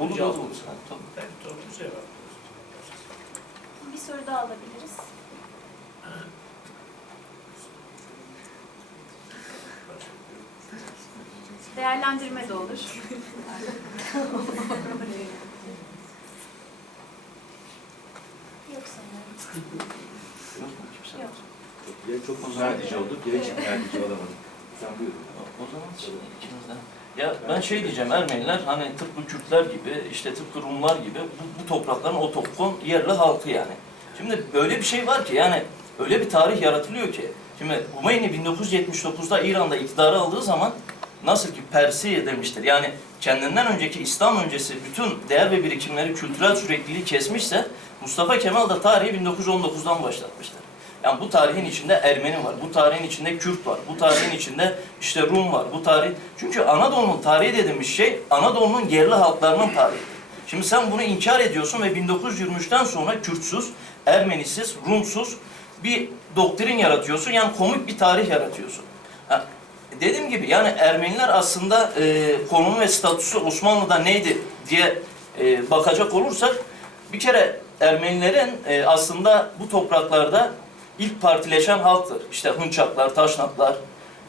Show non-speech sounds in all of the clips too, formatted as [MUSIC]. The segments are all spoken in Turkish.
Olur Cevap olur. Tabii. Ben doğru cevap. Bir soru daha alabiliriz. Değerlendirme de olur. Yok sanırım. Yok çok edici olduk ya hiç ikna edici olamadık. Sen buyur. O zaman şimdi ikimizden. Ya ben şey diyeceğim Ermeniler hani tıpkı Kürtler gibi işte tıpkı Rumlar gibi bu, bu toprakların otokton yerli halkı yani. Şimdi böyle bir şey var ki yani öyle bir tarih yaratılıyor ki. Şimdi Hümeyni 1979'da İran'da iktidarı aldığı zaman nasıl ki Persi demiştir. Yani kendinden önceki İslam öncesi bütün değer ve birikimleri kültürel sürekliliği kesmişse Mustafa Kemal da tarihi 1919'dan başlatmıştır. Yani bu tarihin içinde Ermeni var, bu tarihin içinde Kürt var, bu tarihin içinde işte Rum var, bu tarih... Çünkü Anadolu'nun tarihi dediğimiz şey Anadolu'nun yerli halklarının tarihidir. Şimdi sen bunu inkar ediyorsun ve 1923'ten sonra Kürtsüz, Ermenisiz, Rumsuz bir doktrin yaratıyorsun. Yani komik bir tarih yaratıyorsun. Ha, dediğim gibi yani Ermeniler aslında e, konumu ve statüsü Osmanlı'da neydi diye e, bakacak olursak bir kere Ermenilerin e, aslında bu topraklarda ilk partileşen halktır. İşte Hınçaklar, Taşnaklar,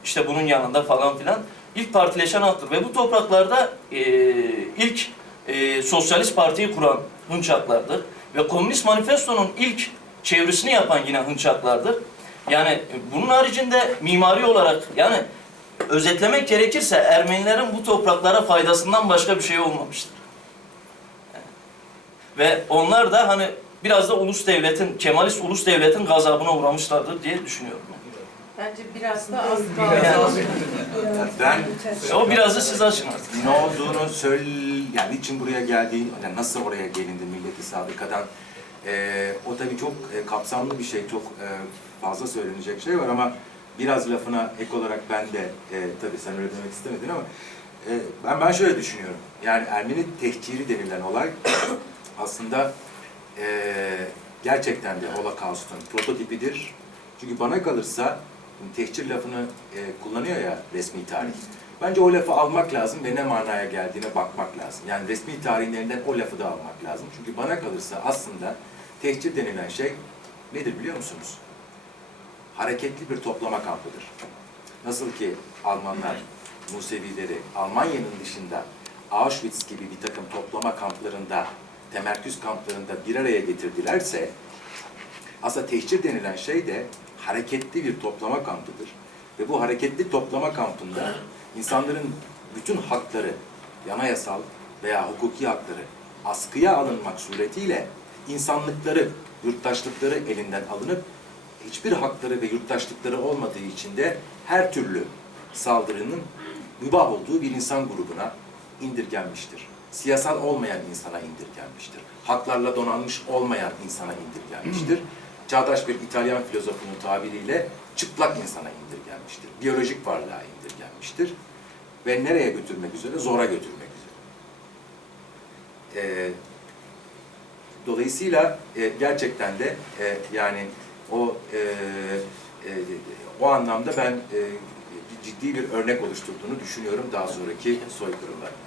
işte bunun yanında falan filan ilk partileşen halktır. Ve bu topraklarda e, ilk e, sosyalist partiyi kuran Hınçaklardır. Ve Komünist Manifesto'nun ilk çevresini yapan yine Hınçaklardır. Yani bunun haricinde mimari olarak yani özetlemek gerekirse Ermenilerin bu topraklara faydasından başka bir şey olmamıştır. Ve onlar da hani biraz da ulus devletin, Kemalist ulus devletin gazabına uğramışlardır diye düşünüyorum. Bence biraz da az Yani- kaldı. Ben O biraz da siz açın artık. ne olduğunu söyle, yani niçin buraya geldiği, yani nasıl oraya gelindi milleti sabıkadan. Ee, o tabii çok e, kapsamlı bir şey, çok e, fazla söylenecek şey var ama biraz lafına ek olarak ben de, e, tabii sen öyle demek istemedin ama e, ben ben şöyle düşünüyorum. Yani Ermeni tehciri denilen olay [COUGHS] aslında e, gerçekten de Holocaust'un prototipidir. Çünkü bana kalırsa tehcir lafını e, kullanıyor ya resmi tarih. Bence o lafı almak lazım ve ne manaya geldiğine bakmak lazım. Yani resmi tarihlerinden o lafı da almak lazım. Çünkü bana kalırsa aslında tehcir denilen şey nedir biliyor musunuz? Hareketli bir toplama kampıdır. Nasıl ki Almanlar Musevileri Almanya'nın dışında Auschwitz gibi bir takım toplama kamplarında, temerküz kamplarında bir araya getirdilerse aslında tehcir denilen şey de hareketli bir toplama kampıdır. Ve bu hareketli toplama kampında insanların bütün hakları, anayasal veya hukuki hakları askıya alınmak suretiyle insanlıkları, yurttaşlıkları elinden alınıp hiçbir hakları ve yurttaşlıkları olmadığı için de her türlü saldırının mübah olduğu bir insan grubuna indirgenmiştir. Siyasal olmayan insana indirgenmiştir. Haklarla donanmış olmayan insana indirgenmiştir. Çağdaş bir İtalyan filozofunun tabiriyle çıplak insana indirgenmiştir. Biyolojik varlığa indirgenmiştir. Ve nereye götürmek üzere? Zora götürmek üzere. Ee, dolayısıyla e, gerçekten de e, yani o e, e, o anlamda ben e, ciddi bir örnek oluşturduğunu düşünüyorum daha sonraki soykırımlar.